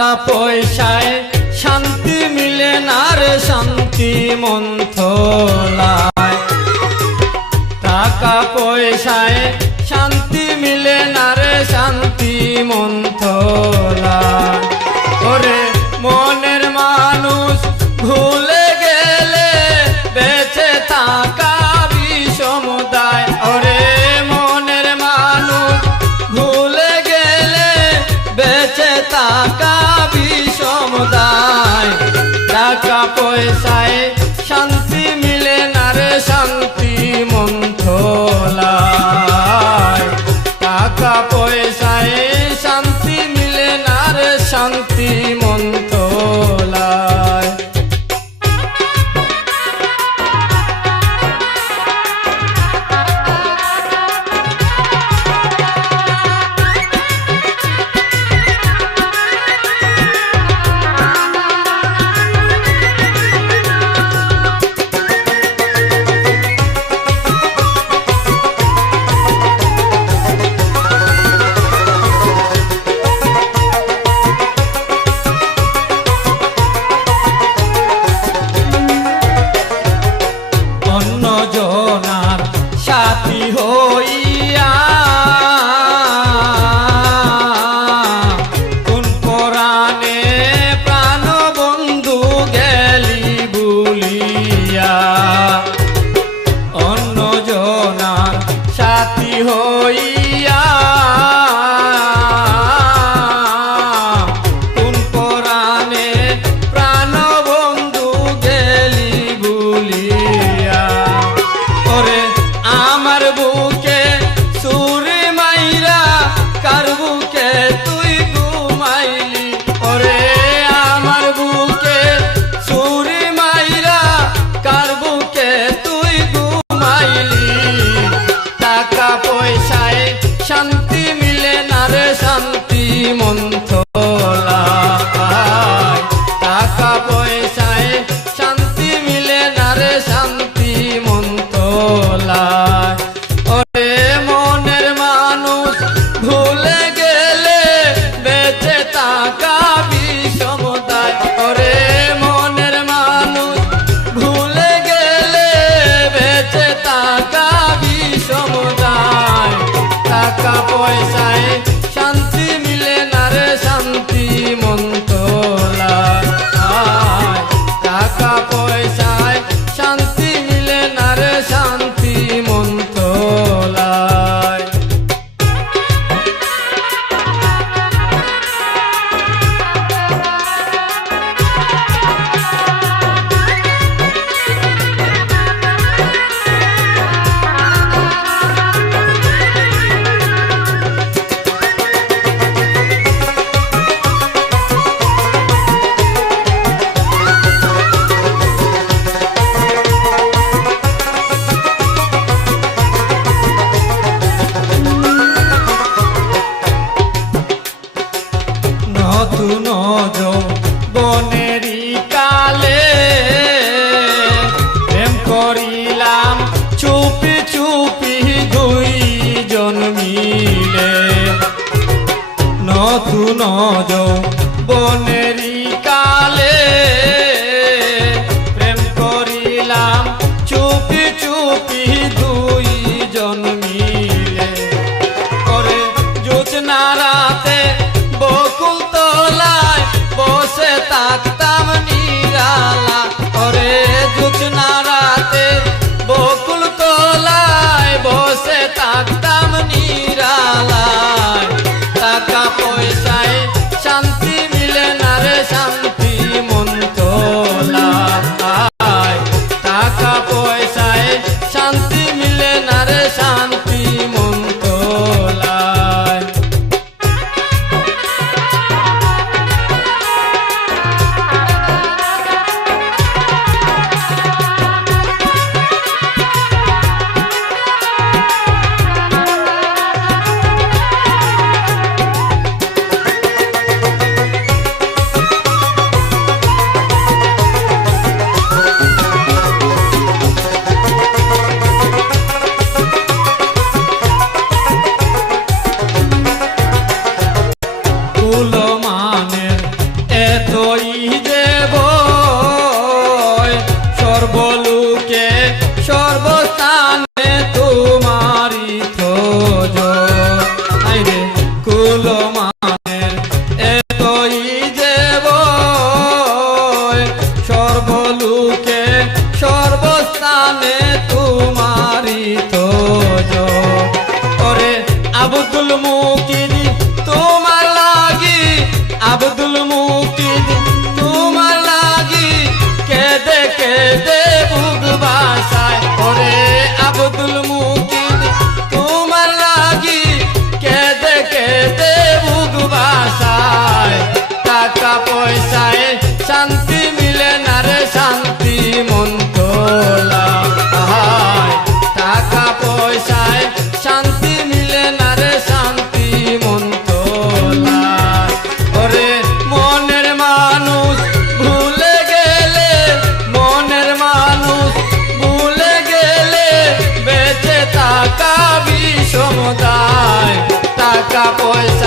টাকা পয়সায় শান্তি মিলে না রে শান্তি মন থোলায়। টাকা পয়সায় শান্তি মিলে না রে শান্তি মন থোলায়। ওরে মনের মানুষ ভুলে গেলে বেঁচে থাকা বিষমদায়। ওরে মনের মানুষ ভুলে গেলে বেঁচে থাকা বিষমদায়। টাকা পয়সায় শান্তি মিলে না রে শান্তি মন থোলায়। টাকা পয়সায় শান্তি মিলে না রে শান্তি মন থোলায়। জনার সাথী হইয়া কোন পরাণে প্রাণ বন্ধু গেলি ভুলিয়া। অন্য জনার সাথী হইয়া কোন পরাণে প্রাণ বন্ধু গেলি ভুলিয়া। আমার বুকে সুরে মাইরা কার বুকে তুই ঘুমাইলি। ওরে আমার বুকে সুরে মাইরা কার বুকে তুই ঘুমাইলি। টাকা পয়সায় শান্তি মিলে না রে শান্তি মন থোলায়। টাকা পয়সায় শান্তি মিলে না রে শান্তি মন থোলায়। ওরে মনের মানুষ ভুলে গেলে বেঁচে থাকা বিষমদায়। ওরে মনের মানুষ ভুলে গেলে বেঁচে থাকা বিষমদায়। টাকা পয়সায় শান্তি মিলে না রে শান্তি মন থোলায়। টাকা পয়সায় শান্তি মিলে না রে শান্তি মন থোলায়। নতুন যৌবনেরই কালে প্রেম করিলাম চুপি চুপি দুইজন মিলে। নতুন যৌবনেরই কালে প্রেম করিলাম চুপি চুপি দুইজন মিলে। করে জোছনা রাতে বকুল তলায় বসে থাকতাম নিরালা। ওরে জোছনা রাতে বকুল তলায় বসে থাকতাম নিরালায়। টাকা পয়সায় শান্তি মিলে না রে শান্তি মন থোলায়। টাকা পয়সায় শান্তি মিলে না রে শান্তি মন থোলায়। আব্দুল মানের এতই যে বই, সর্বলোকে সর্বস্থানে তোমারি তো জয়। ওরে আব্দুল মুকিদ তোমার লাগি, আব্দুল মুকিদ তোমার লাগি কেঁদে কেঁদে বুক বাসায়। ওরে আব্দুল মুকিদ তোমার লাগি কেঁদে কেঁদে বুক বাসায়। টাকা পয়সায় শান্তি মিলে না রে শান্তি মন তোলা, টাকা পয়সায় শান্তি মিলে না রে শান্তি মন তোলা। ওরে মনের মানুষ ভুলে গেলে, মনের মানুষ ভুলে গেলে বেঁচে থাকা বিষমদায়। টাকা পয়সা